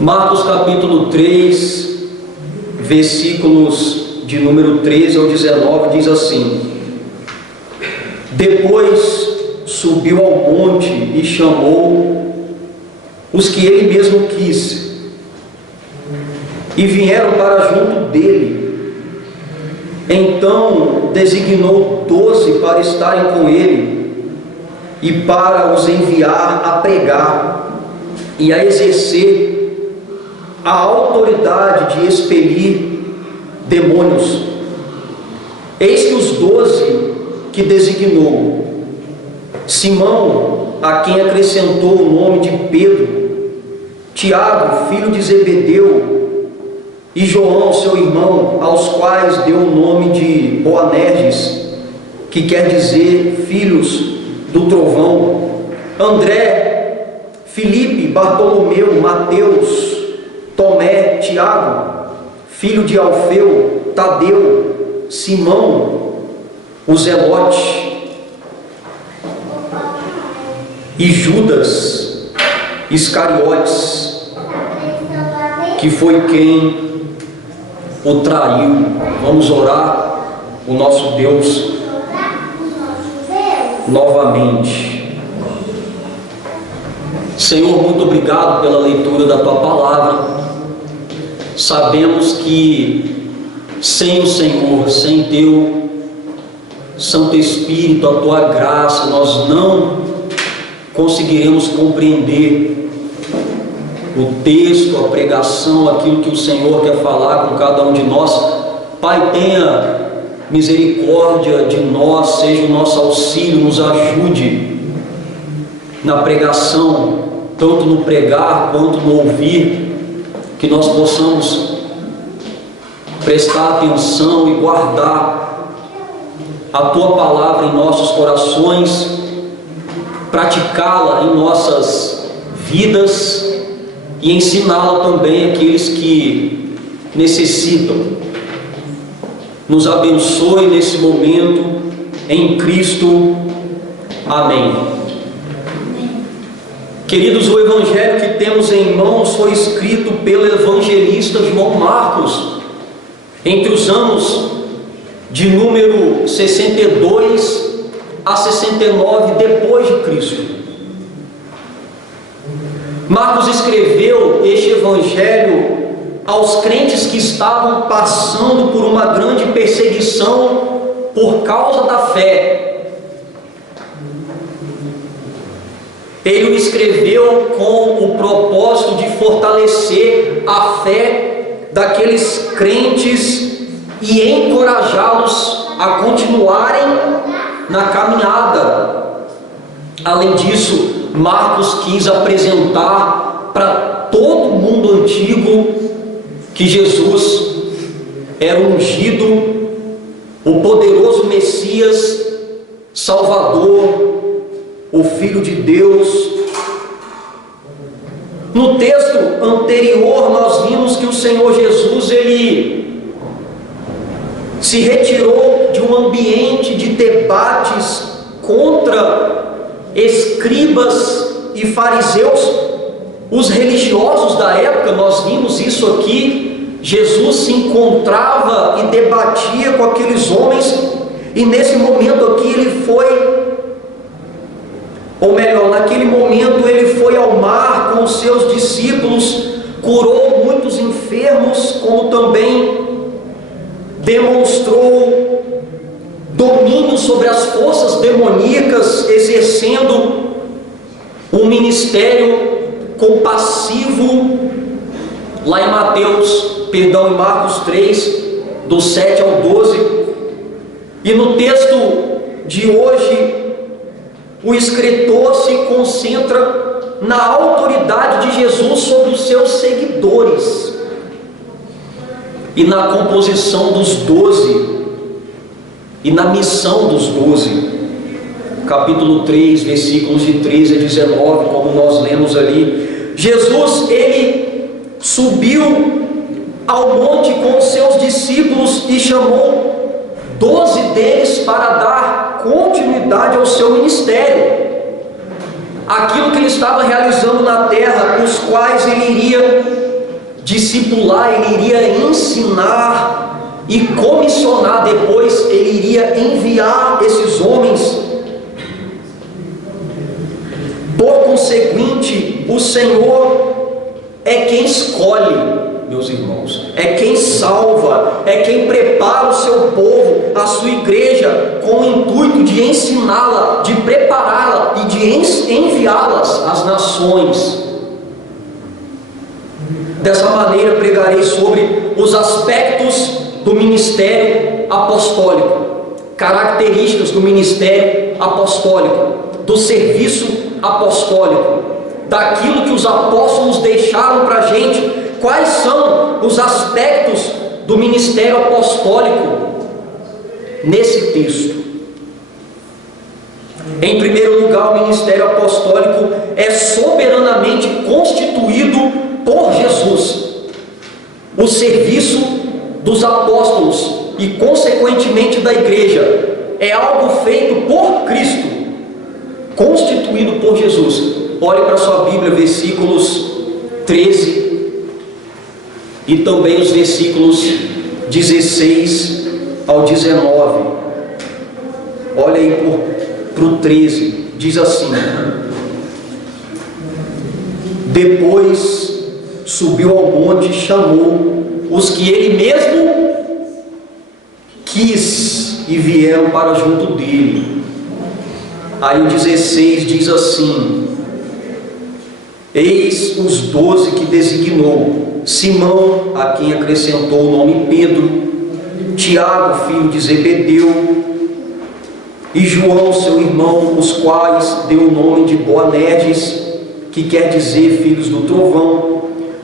Marcos capítulo 3, versículos de número 13 ao 19, diz assim: Depois subiu ao monte e chamou os que ele mesmo quis, e vieram para junto dele. Então designou 12 para estarem com ele e para os enviar a pregar e a exercer a autoridade de expelir demônios. Eis que os 12 que designou: Simão, a quem acrescentou o nome de Pedro, Tiago, filho de Zebedeu, e João, seu irmão, aos quais deu o nome de Boanerges, que quer dizer filhos do trovão, André, Filipe, Bartolomeu, Mateus, Tomé, Tiago, filho de Alfeu, Tadeu, Simão, o Zelote, e Judas Iscariotes, que foi quem o traiu. Vamos orar o nosso Deus novamente. Senhor, muito obrigado pela leitura da Tua palavra. Sabemos que sem o Senhor, sem Teu Santo Espírito, a Tua graça, nós não conseguiremos compreender o texto, a pregação, aquilo que o Senhor quer falar com cada um de nós. Pai, tenha misericórdia de nós, seja o nosso auxílio, nos ajude na pregação, tanto no pregar quanto no ouvir, que nós possamos prestar atenção e guardar a Tua palavra em nossos corações, praticá-la em nossas vidas e ensiná-la também àqueles que necessitam. Nos abençoe nesse momento, em Cristo. Amém. Queridos, o evangelho que temos em mãos foi escrito pelo evangelista João Marcos entre os anos de número 62 a 69 depois de Cristo. Marcos escreveu este evangelho aos crentes que estavam passando por uma grande perseguição por causa da fé. Ele o escreveu com o propósito de fortalecer a fé daqueles crentes e encorajá-los a continuarem na caminhada. Além disso, Marcos quis apresentar para todo o mundo antigo que Jesus era o ungido, o poderoso Messias, Salvador, o Filho de Deus. No texto anterior nós vimos que o Senhor Jesus, ele se retirou de um ambiente de debates contra escribas e fariseus, os religiosos da época. Nós vimos isso aqui. Jesus se encontrava e debatia com aqueles homens, e nesse momento aqui ele foi, ou melhor, naquele momento ele foi ao mar com os seus discípulos, curou muitos enfermos, como também demonstrou domínio sobre as forças demoníacas, exercendo um ministério compassivo, lá em Marcos 3, do 7 ao 12. E no texto de hoje, o escritor se concentra na autoridade de Jesus sobre os seus seguidores e na composição dos 12 e na missão dos 12. Capítulo 3, versículos de 13 a 19, como nós lemos ali. Jesus, ele subiu ao monte com os seus discípulos e chamou 12 deles para dar continuidade ao seu ministério, aquilo que ele estava realizando na terra, os quais ele iria discipular, ele iria ensinar e comissionar, depois ele iria enviar esses homens. Por conseguinte, o Senhor é quem escolhe, meus irmãos, é quem salva, é quem prepara o seu povo, a sua igreja, com o intuito de ensiná-la, de prepará-la e de enviá-las às nações. Dessa maneira pregarei sobre os aspectos do ministério apostólico, características do ministério apostólico, do serviço apostólico, daquilo que os apóstolos deixaram para a gente. Quais são os aspectos do ministério apostólico nesse texto? Em primeiro lugar, o ministério apostólico é soberanamente constituído por Jesus. O serviço dos apóstolos e, consequentemente, da igreja é algo feito por Cristo, constituído por Jesus. Olhe para a sua Bíblia, versículos 13 e também os versículos 16 ao 19. Olha aí para o 13, diz assim: depois subiu ao monte e chamou os que ele mesmo quis e vieram para junto dele. Aí o 16 diz assim: eis os 12 que designou, Simão, a quem acrescentou o nome Pedro, Tiago, filho de Zebedeu, e João, seu irmão, os quais deu o nome de Boanerges, que quer dizer filhos do trovão,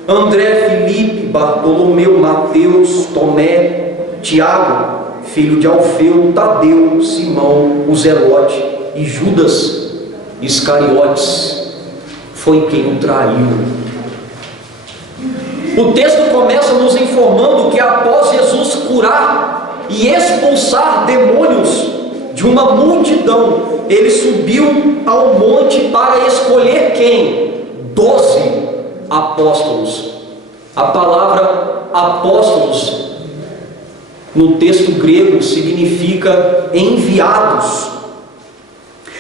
André, Filipe, Bartolomeu, Mateus, Tomé, Tiago, filho de Alfeu, Tadeu, Simão, o Zelote, e Judas Iscariotes foi quem o traiu. O texto começa nos informando que após Jesus curar e expulsar demônios de uma multidão, ele subiu ao monte para escolher quem? 12 apóstolos. A palavra apóstolos no texto grego significa enviados.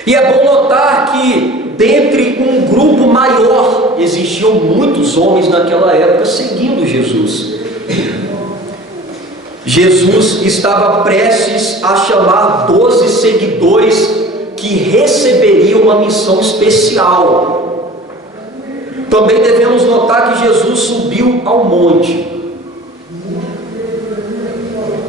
E é bom notar que dentre um grupo maior existiam muitos homens naquela época seguindo Jesus. Jesus estava prestes a chamar 12 seguidores que receberiam uma missão especial. Também devemos notar que Jesus subiu ao monte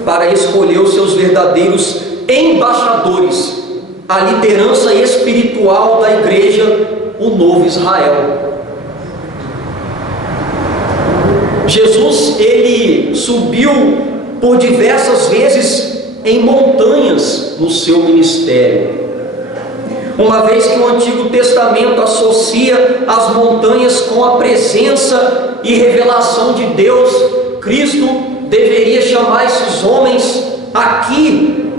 para escolher os seus verdadeiros embaixadores, a liderança espiritual da igreja, o novo Israel. Jesus, ele subiu por diversas vezes em montanhas no seu ministério. Uma vez que o Antigo Testamento associa as montanhas com a presença e revelação de Deus, Cristo deveria chamar esses homens aqui.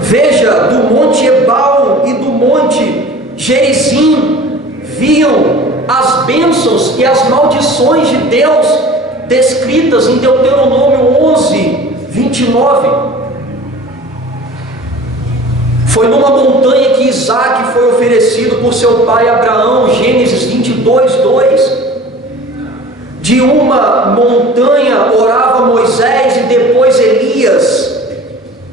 Veja, do Monte Ebal e do Monte Gerizim viam as bênçãos e as maldições de Deus descritas em Deuteronômio 11, 29. Foi numa montanha que Isaac foi oferecido por seu pai Abraão, Gênesis 22, 2. De uma montanha orava Moisés e depois Elias,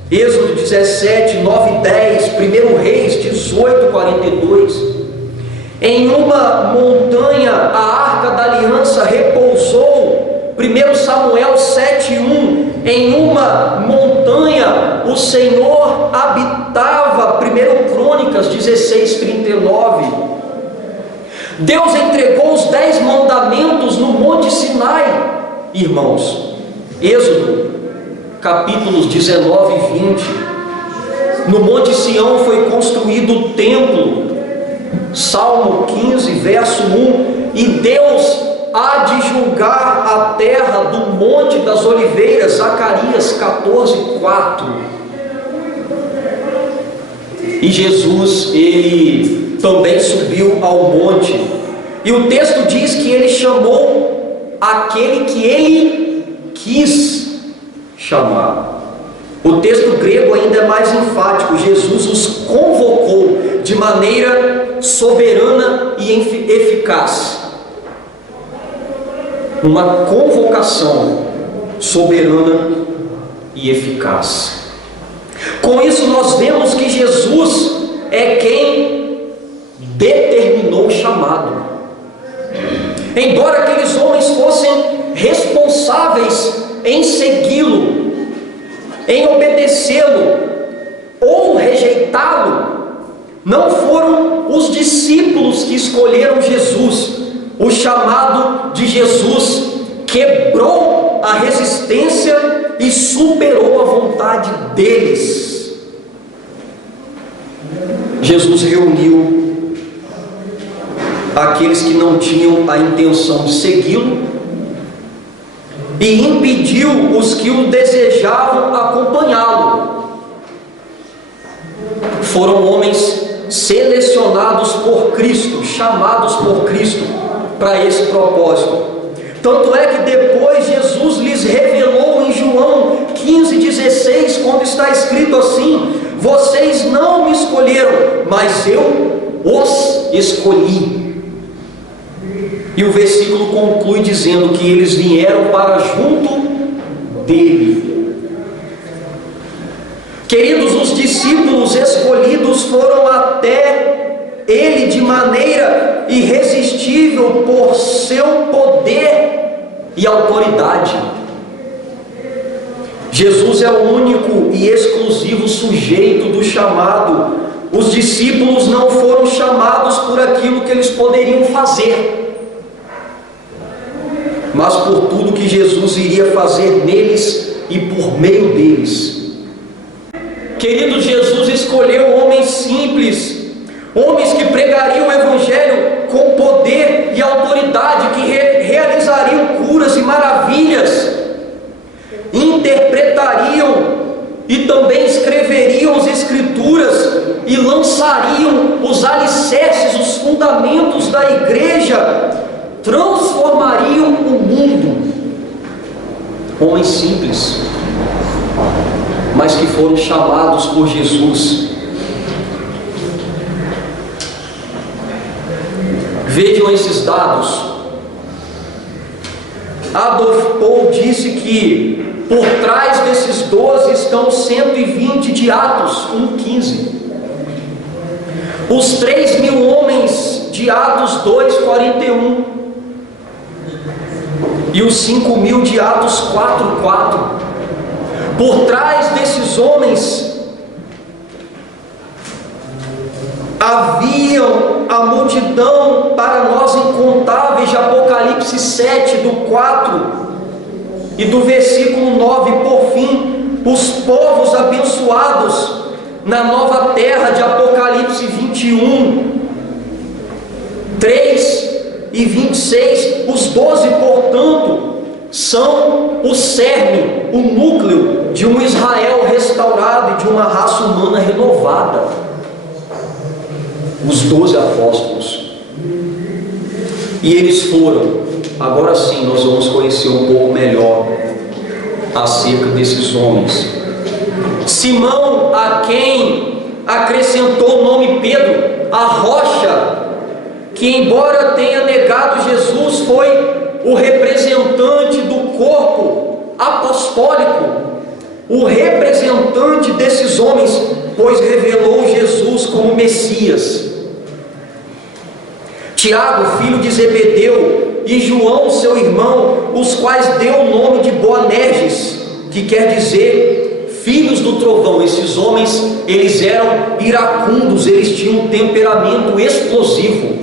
Êxodo 17, 9 e 10, 1 Reis 18, 42. Em uma montanha a arca da aliança repousou, 1 Samuel 7, 1. Em uma montanha o Senhor habitava, 1 Crônicas 16, 39. Deus entregou os 10 mandamentos no Monte Sinai, irmãos. Êxodo capítulos 19 e 20. No Monte Sião foi construído o templo, Salmo 15, verso 1. E Deus há de julgar a terra do Monte das Oliveiras, Zacarias 14, 4. E Jesus, ele também subiu ao monte E o texto diz que ele chamou aquele que ele quis chamar. O texto grego ainda é mais enfático. Jesus os convocou de maneira soberana e eficaz. Uma convocação soberana e eficaz. Com isso nós vemos que Jesus é quem determinou o chamado. Embora aqueles homens fossem responsáveis em segui-lo, em obedecê-lo ou rejeitá-lo, não foram os discípulos que escolheram Jesus. O chamado de Jesus quebrou a resistência e superou a vontade deles. Jesus reuniu aqueles que não tinham a intenção de segui-lo e impediu os que o desejavam acompanhá-lo. Foram homens selecionados por Cristo, chamados por Cristo para esse propósito. Tanto é que depois Jesus lhes revelou em João 15,16, quando está escrito assim: vocês não me escolheram, mas eu os escolhi. E o versículo conclui dizendo que eles vieram para junto dele. Queridos, os discípulos escolhidos foram até ele de maneira irresistível por seu poder e autoridade. Jesus é o único e exclusivo sujeito do chamado. Os discípulos não foram chamados por aquilo que eles poderiam fazer, mas por tudo que Jesus iria fazer neles e por meio deles. Querido, Jesus escolheu homens simples, homens que pregariam o Evangelho com poder e autoridade, que realizariam curas e maravilhas, interpretariam e também escreveriam as Escrituras e lançariam os alicerces, os fundamentos da igreja, transformariam o mundo. Homens simples, mas que foram chamados por Jesus. Vejam esses dados. Adolf Paul disse que por trás desses 12 estão 120 de Atos 1,15. Os 3.000 homens de Atos 2,41. E os 5.000 de Atos 4,4. Por trás desses homens haviam a multidão para nós incontáveis de Apocalipse 7, do 4 e do versículo 9, por fim, os povos abençoados na nova terra de Apocalipse 21, 3 e 26. Os 12, portanto, são o cerne, o núcleo de um Israel restaurado e de uma raça humana renovada. Os 12 apóstolos. E eles foram. Agora sim nós vamos conhecer um pouco melhor acerca desses homens. Simão, a quem acrescentou o nome Pedro, a rocha, que embora tenha negado Jesus, foi o representante do corpo apostólico, o representante desses homens, pois revelou Jesus como Messias. Tiago, filho de Zebedeu, e João, seu irmão, os quais deu o nome de Boanerges, que quer dizer filhos do trovão. Esses homens, eles eram iracundos, eles tinham um temperamento explosivo.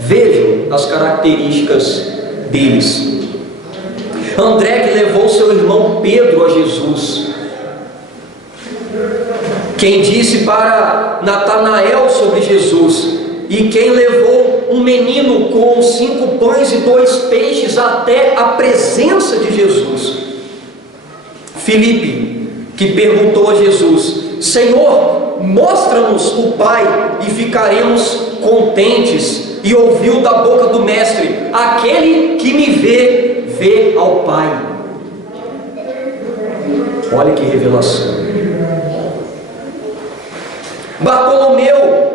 Vejam as características deles. André, que levou seu irmão Pedro a Jesus. Quem disse para Natanael sobre Jesus. E quem levou um menino com 5 pães e 2 peixes até a presença de Jesus. Filipe, que perguntou a Jesus: Senhor, mostra-nos o Pai e ficaremos contentes. e ouviu da boca do Mestre: aquele que me vê, vê ao Pai. Olha que revelação. Bartolomeu,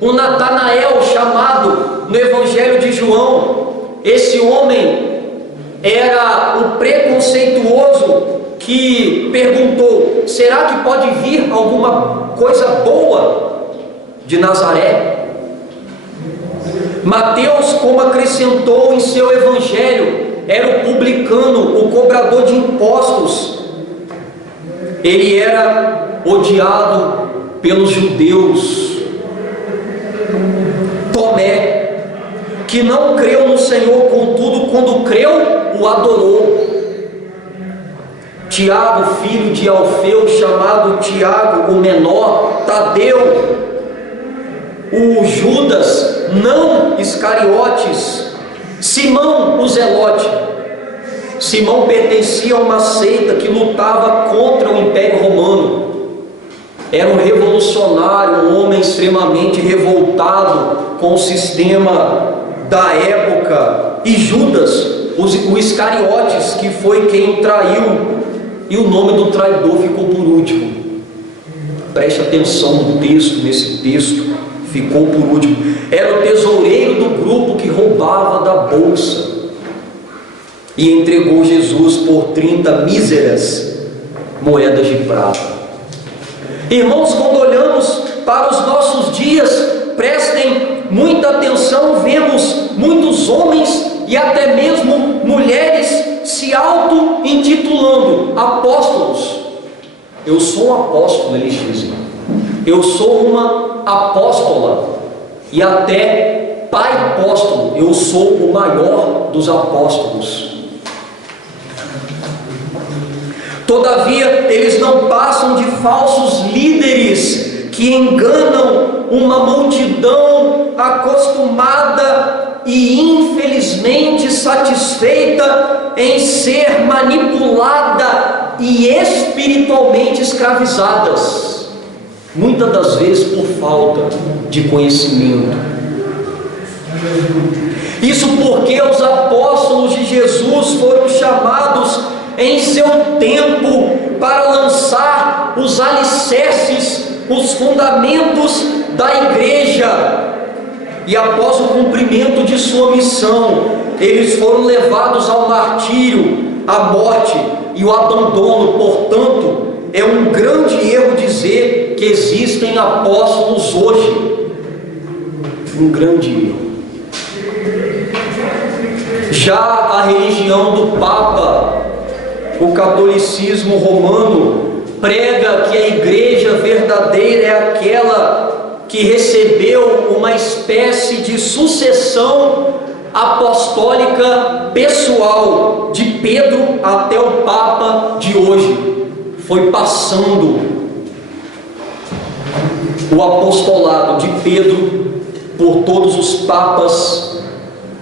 o Natanael chamado no Evangelho de João, esse homem era o preconceituoso que perguntou: será que pode vir alguma coisa boa de Nazaré? Mateus, como acrescentou em seu Evangelho, era o publicano, o cobrador de impostos. Ele era odiado pelos judeus. Tomé, que não creu no Senhor, contudo, quando creu, o adorou. Tiago, filho de Alfeu, chamado Tiago o menor. Tadeu, o Judas, não Iscariotes. Simão, o Zelote. Simão pertencia a uma seita que lutava contra o Império Romano. Era um revolucionário, um homem extremamente revoltado com o sistema da época. E Judas, o Iscariotes, que foi quem traiu, e o nome do traidor ficou por último. Preste atenção no texto, nesse texto, ficou por último. Era o tesoureiro do grupo que roubava da bolsa e entregou Jesus por 30 míseras moedas de prata. Irmãos, quando olhamos para os nossos dias, prestem muita atenção, vemos muitos homens e até mesmo mulheres se auto-intitulando apóstolos. Eu sou um apóstolo, eles dizem. Eu sou uma apóstola e até pai apóstolo. Eu sou o maior dos apóstolos. Todavia, eles não passam de falsos líderes que enganam uma multidão acostumada e infelizmente satisfeita em ser manipulada e espiritualmente escravizadas, muitas das vezes por falta de conhecimento. Isso porque os apóstolos de Jesus foram chamados em seu tempo para lançar os alicerces, os fundamentos da igreja. E após o cumprimento de sua missão, eles foram levados ao martírio, à morte e o abandono. Portanto, é um grande erro dizer que existem apóstolos hoje. Um grande erro. Já a religião do Papa, o catolicismo romano, prega que a igreja verdadeira é aquela que recebeu uma espécie de sucessão apostólica pessoal, de Pedro até o Papa de hoje. Foi passando o apostolado de Pedro por todos os papas,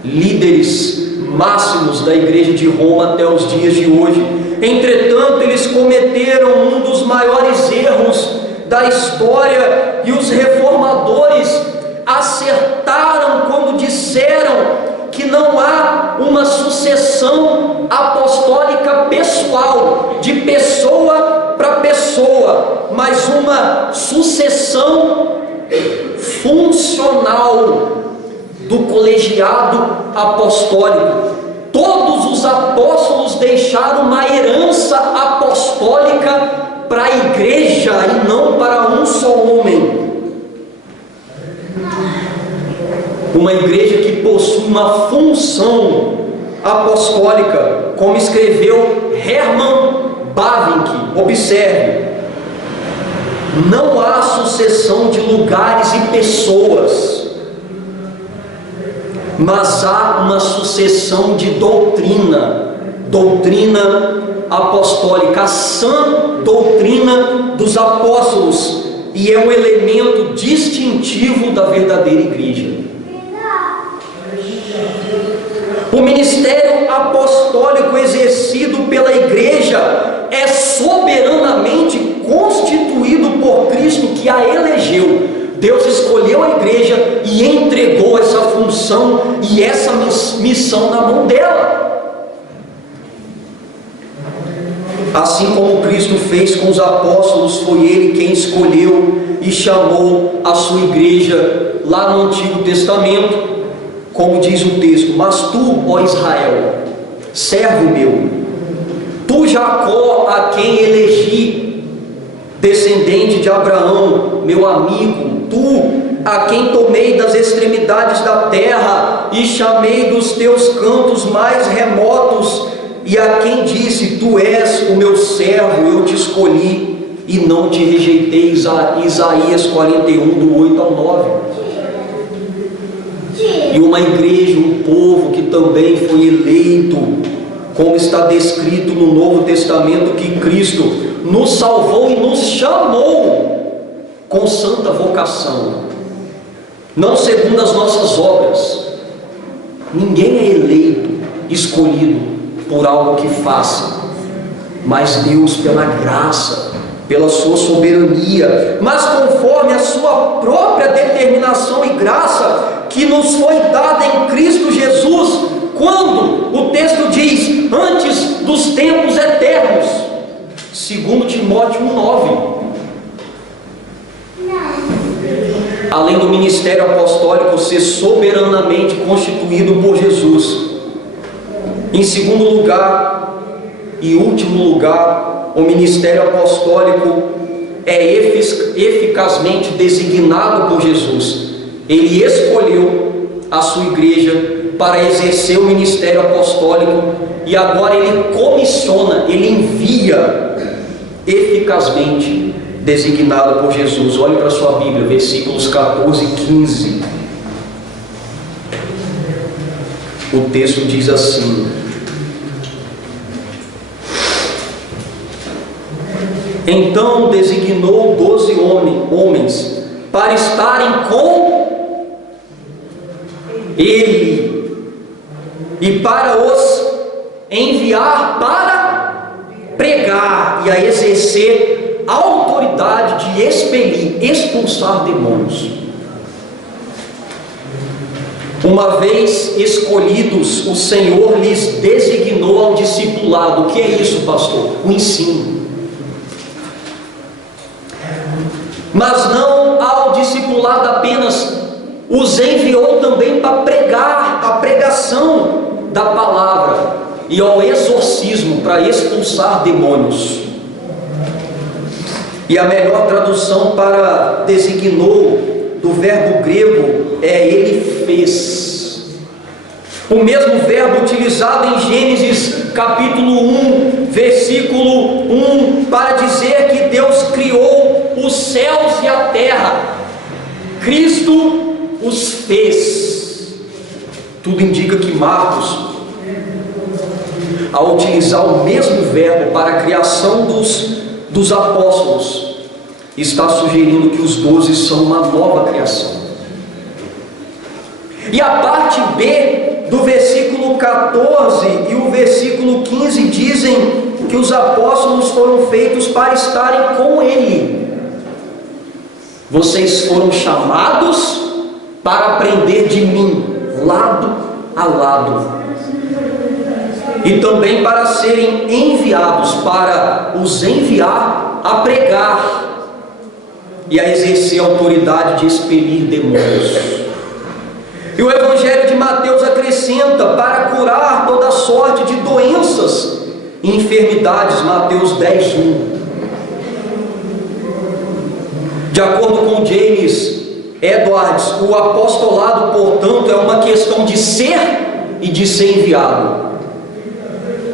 líderes máximos da igreja de Roma até os dias de hoje. Entretanto, eles cometeram um dos maiores erros da história, e os reformadores acertaram quando disseram que não há uma sucessão apostólica pessoal, de pessoa para pessoa, mas uma sucessão funcional do colegiado apostólico. Todos os apóstolos deixaram uma herança apostólica para a igreja e não para um só homem. Uma igreja que possui uma função apostólica, como escreveu Hermann Bavinck. Observe: não há sucessão de lugares e pessoas, mas há uma sucessão de doutrina apostólica, a sã doutrina dos apóstolos, e é um elemento distintivo da verdadeira igreja. O ministério apostólico exercido pela igreja é soberanamente constituído por Cristo, que a elegeu. Deus escolheu a igreja e entregou essa função função e essa missão na mão dela. Assim como Cristo fez com os apóstolos, foi Ele quem escolheu e chamou a sua igreja lá no Antigo Testamento, como diz o texto: mas tu, ó Israel, servo meu, tu Jacó, a quem elegi, descendente de Abraão, meu amigo, tu a quem tomei das extremidades da terra e chamei dos teus cantos mais remotos, e a quem disse: tu és o meu servo, eu te escolhi e não te rejeitei. Isaías 41, do 8 ao 9. E uma igreja, um povo que também foi eleito, como está descrito no Novo Testamento, que Cristo nos salvou e nos chamou com santa vocação, não segundo as nossas obras. Ninguém é eleito, escolhido por algo que faça, mas Deus, pela graça, pela sua soberania, mas conforme a sua própria determinação e graça que nos foi dada em Cristo Jesus, quando o texto diz: antes dos tempos eternos, segundo Timóteo 1:9. Além do ministério apostólico ser soberanamente constituído por Jesus, em segundo lugar e último lugar, o ministério apostólico é eficazmente designado por Jesus. Ele escolheu a sua igreja para exercer o ministério apostólico e agora ele comissiona, ele envia, eficazmente designado por Jesus. Olhe para a sua Bíblia, versículos 14 e 15. O texto diz assim: então designou 12 homens para estarem com ele e para os enviar para pregar e a exercer a autoridade de expelir, expulsar demônios. Uma vez escolhidos, o Senhor lhes designou ao discipulado. O que é isso, pastor? O ensino. Mas não ao discipulado apenas, os enviou também para pregar, a pregação da palavra, e ao exorcismo, para expulsar demônios. E a melhor tradução para designou do verbo grego é ele fez. O mesmo verbo utilizado em Gênesis capítulo 1, versículo 1, para dizer que Deus criou os céus e a terra. Cristo os fez. Tudo indica que Marcos, ao utilizar o mesmo verbo para a criação dos apóstolos, está sugerindo que os 12 são uma nova criação. E a parte B do versículo 14 e o versículo 15 dizem que os apóstolos foram feitos para estarem com Ele. Vocês foram chamados para aprender de mim, lado a lado, e também para serem enviados, para os enviar a pregar e a exercer a autoridade de expelir demônios. E o Evangelho de Mateus acrescenta: para curar toda sorte de doenças e enfermidades, Mateus 10:1. De acordo com James Edwards, o apostolado, portanto, é uma questão de ser e de ser enviado.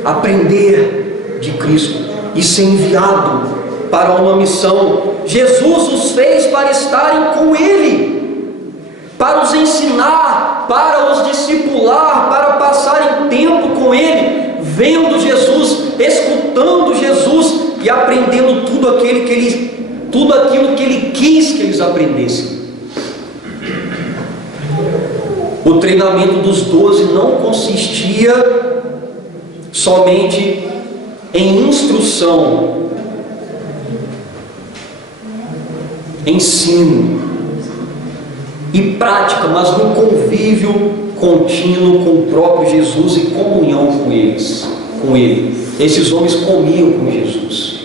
Aprender de Cristo e ser enviado para uma missão. Jesus os fez para estarem com Ele, para os ensinar, para os discipular, para passarem tempo com Ele, vendo Jesus, escutando Jesus e aprendendo tudo aquilo que Ele quis que eles aprendessem. O treinamento dos 12 não consistia somente em instrução, ensino, e prática, mas no convívio contínuo com o próprio Jesus e comunhão com ele. Esses homens comiam com Jesus.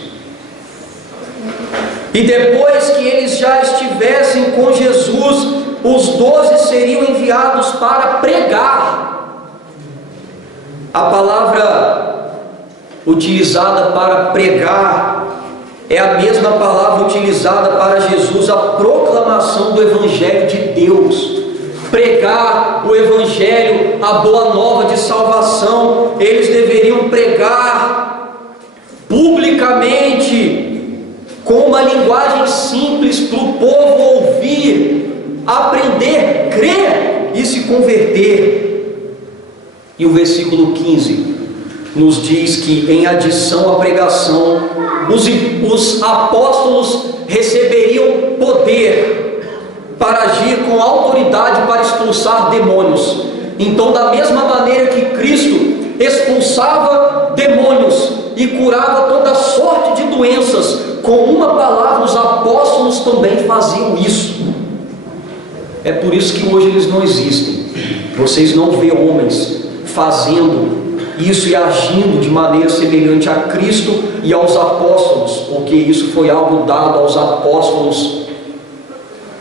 E depois que eles já estivessem com Jesus, os 12 seriam enviados para pregar. A palavra utilizada para pregar é a mesma palavra utilizada para Jesus, a proclamação do Evangelho de Deus. Pregar o Evangelho, a boa nova de salvação. Eles deveriam pregar publicamente, com uma linguagem simples para o povo ouvir, aprender, crer e se converter. E o versículo 15 nos diz que, em adição à pregação, os apóstolos receberiam poder para agir com autoridade para expulsar demônios. Então, da mesma maneira que Cristo expulsava demônios e curava toda sorte de doenças, com uma palavra os apóstolos também faziam isso. É por isso que hoje eles não existem. Vocês não vê homens fazendo isso e agindo de maneira semelhante a Cristo e aos apóstolos, porque isso foi algo dado aos apóstolos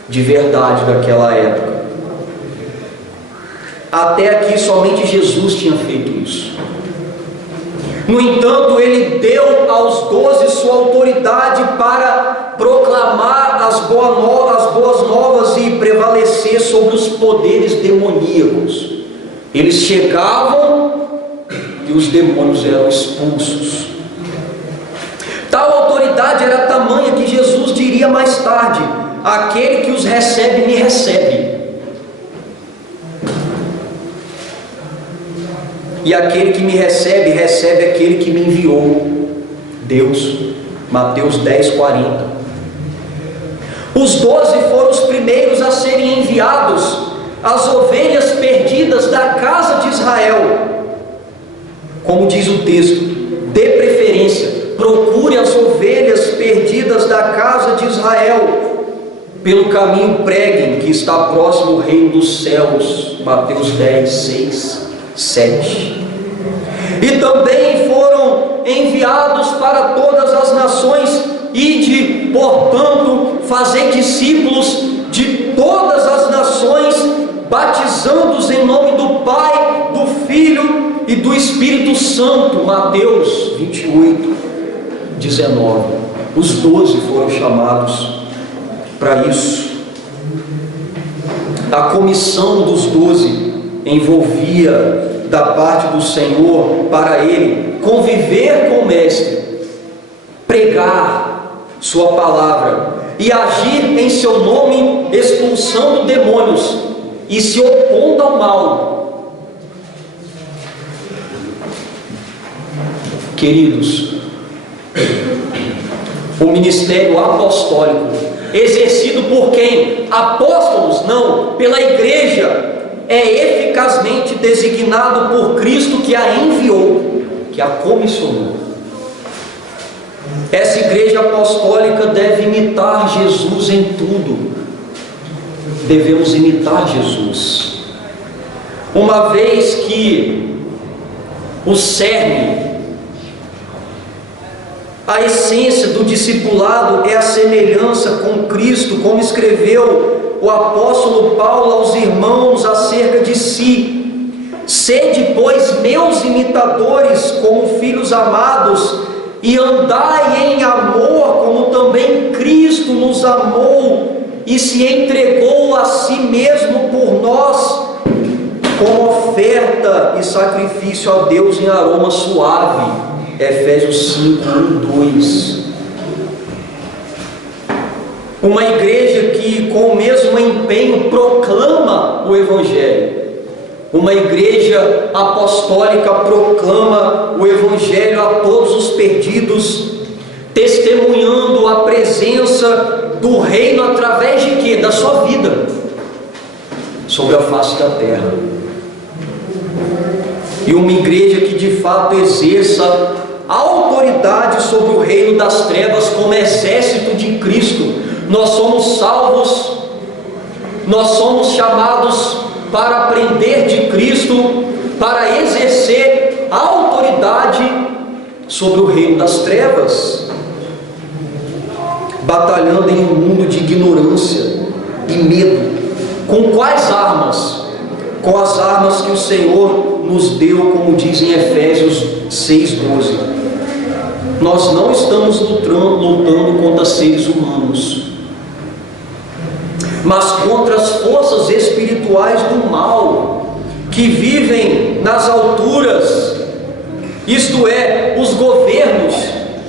de verdade daquela época. Até aqui somente Jesus tinha feito isso. No entanto, ele deu aos 12 sua autoridade para proclamar as boas novas e prevalecer sobre os poderes demoníacos. Eles chegavam e os demônios eram expulsos. Tal autoridade era tamanha que Jesus diria mais tarde: aquele que os recebe, me recebe. E aquele que me recebe, recebe aquele que me enviou, Deus. Mateus 10:40. Os 12 foram os primeiros a serem enviados, as ovelhas perdidas da casa de Israel. Como diz o texto, dê preferência, procure as ovelhas perdidas da casa de Israel. Pelo caminho preguem que está próximo o reino dos céus. Mateus 10:6. 7. E também foram enviados para todas as nações, ide, portanto, fazer discípulos de todas as nações, batizando-os em nome do Pai, do Filho e do Espírito Santo. Mateus 28:19. Os 12 foram chamados para isso. A comissão dos 12 envolvia, da parte do Senhor para ele, conviver com o Mestre, pregar sua palavra e agir em seu nome, expulsando demônios e se opondo ao mal. Queridos, o ministério apostólico, exercido por quem? Apóstolos? Não, pela igreja, é eficazmente designado por Cristo, que a enviou, que a comissionou. Essa igreja apostólica deve imitar Jesus em tudo. Devemos imitar Jesus. Uma vez que o cerne, a essência do discipulado é a semelhança com Cristo, como escreveu o apóstolo Paulo aos irmãos acerca de si: sede, pois, meus imitadores como filhos amados, e andai em amor, como também Cristo nos amou e se entregou a si mesmo por nós, como oferta e sacrifício a Deus em aroma suave. Efésios 5:1-2. Uma igreja que com o mesmo empenho proclama o Evangelho. Uma igreja apostólica proclama o Evangelho a todos os perdidos, testemunhando a presença do reino através de quê? Da sua vida sobre a face da terra. E uma igreja que de fato exerça a autoridade sobre o reino das trevas como exército de Cristo. Nós somos salvos nós somos chamados para aprender de Cristo, para exercer autoridade sobre o reino das trevas, batalhando em um mundo de ignorância e medo. Com quais armas? Com as armas que o Senhor nos deu, como diz em Efésios 6,12. Nós não estamos lutando contra seres humanos, mas contra as forças espirituais do mal, que vivem nas alturas, isto é, os governos,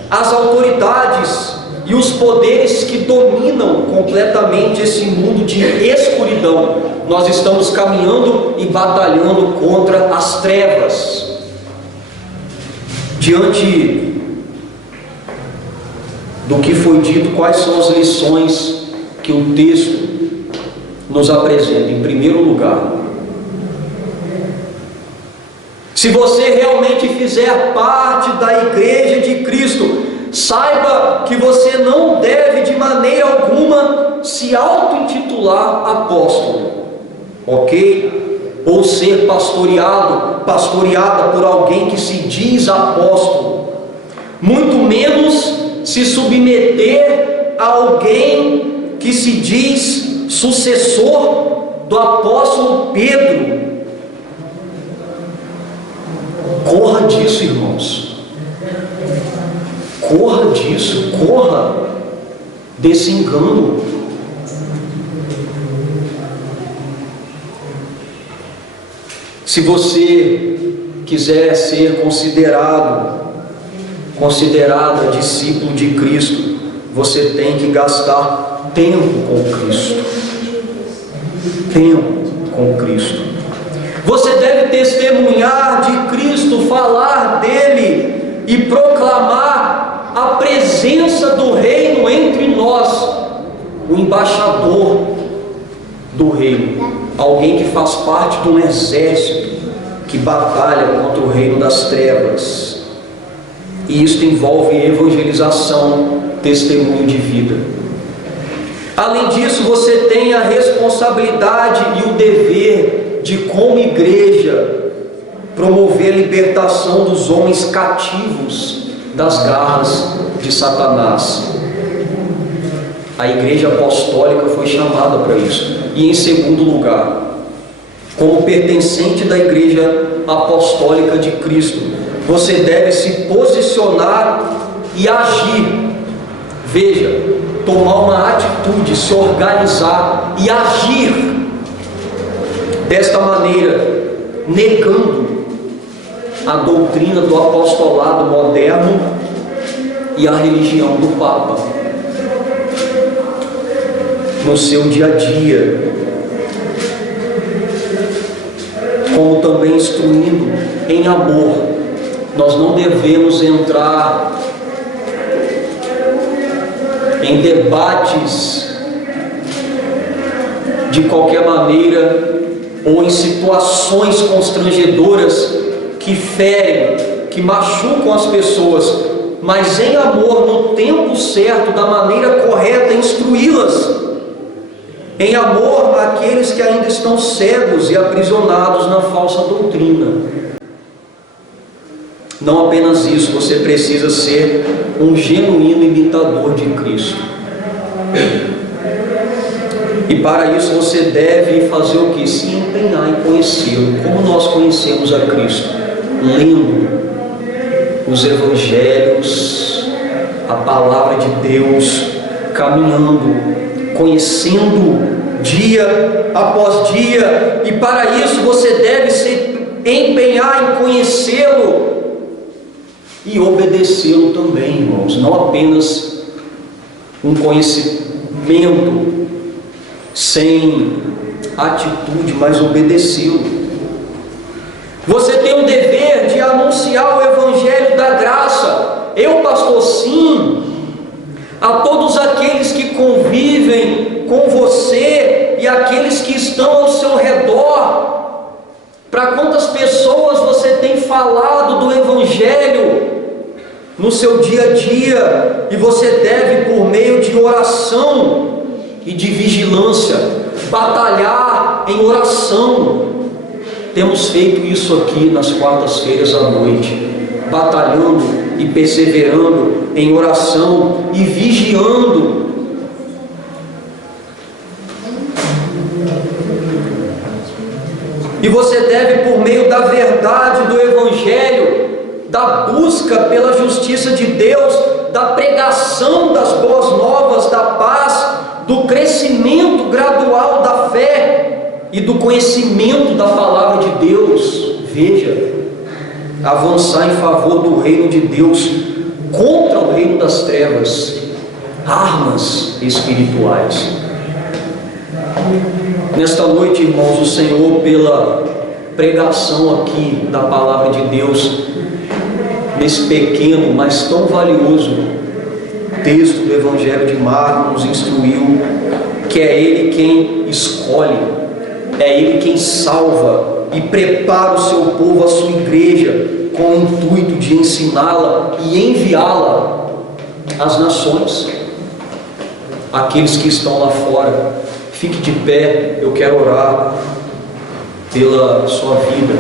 as autoridades e os poderes que dominam completamente esse mundo de escuridão. Nós estamos caminhando e batalhando contra as trevas. Diante do que foi dito, quais são as lições que o texto nos apresenta? Em primeiro lugar, se você realmente fizer parte da igreja de Cristo, saiba que você não deve de maneira alguma se auto-intitular apóstolo, ok? Ou ser pastoreada por alguém que se diz apóstolo, muito menos se submeter a alguém que se diz sucessor do apóstolo Pedro. Corra disso, irmãos. Corra disso, corra desse engano. Se você quiser ser considerada discípulo de Cristo, você tem que gastar tempo com Cristo. Tempo com Cristo. Você deve testemunhar de Cristo, falar dele e proclamar a presença do reino entre nós, o embaixador do reino, alguém que faz parte de um exército que batalha contra o reino das trevas. E isso envolve evangelização, testemunho de vida. Além disso, você tem a responsabilidade e o dever de, como igreja, promover a libertação dos homens cativos das garras de Satanás. A igreja apostólica foi chamada para isso. E em segundo lugar, como pertencente da igreja apostólica de Cristo, você deve se posicionar e agir. Veja, tomar uma atitude, se organizar e agir desta maneira, negando a doutrina do apostolado moderno e a religião do Papa no seu dia a dia, como também instruindo em amor. Nós não devemos entrar em debates de qualquer maneira ou em situações constrangedoras que ferem, que machucam as pessoas, mas em amor, no tempo certo, da maneira correta, instruí-las. Em amor àqueles que ainda estão cegos e aprisionados na falsa doutrina. Não apenas isso, você precisa ser um genuíno imitador de Cristo. E para isso você deve fazer o que? Se empenhar em conhecê-lo. Como nós conhecemos a Cristo? Lendo os evangelhos, a palavra de Deus, caminhando, conhecendo dia após dia. E para isso você deve se empenhar em conhecê-lo e obedecê-lo também, irmãos. Não apenas um conhecimento sem atitude, mas obedecê-lo. Você tem o dever de anunciar o evangelho da graça. Eu, pastor, sim, a todos aqueles que convivem com você e aqueles que estão ao seu redor. Para quantas pessoas você tem falado do evangelho no seu dia a dia? E você deve, por meio de oração e de vigilância, batalhar em oração. Temos feito isso aqui nas quartas-feiras à noite, batalhando e perseverando em oração e vigiando. E você deve, por meio da verdade do Evangelho, da busca pela justiça de Deus, da pregação das boas novas, da paz, do crescimento gradual da fé e do conhecimento da palavra de Deus, veja, avançar em favor do reino de Deus contra o reino das trevas, armas espirituais. Nesta noite, irmãos, o Senhor, pela pregação aqui da palavra de Deus, nesse pequeno, mas tão valioso texto do Evangelho de Marcos, nos instruiu que é Ele quem escolhe, é Ele quem salva e prepara o seu povo, a sua igreja, com o intuito de ensiná-la e enviá-la às nações, aqueles que estão lá fora. Fique de pé, eu quero orar pela sua vida.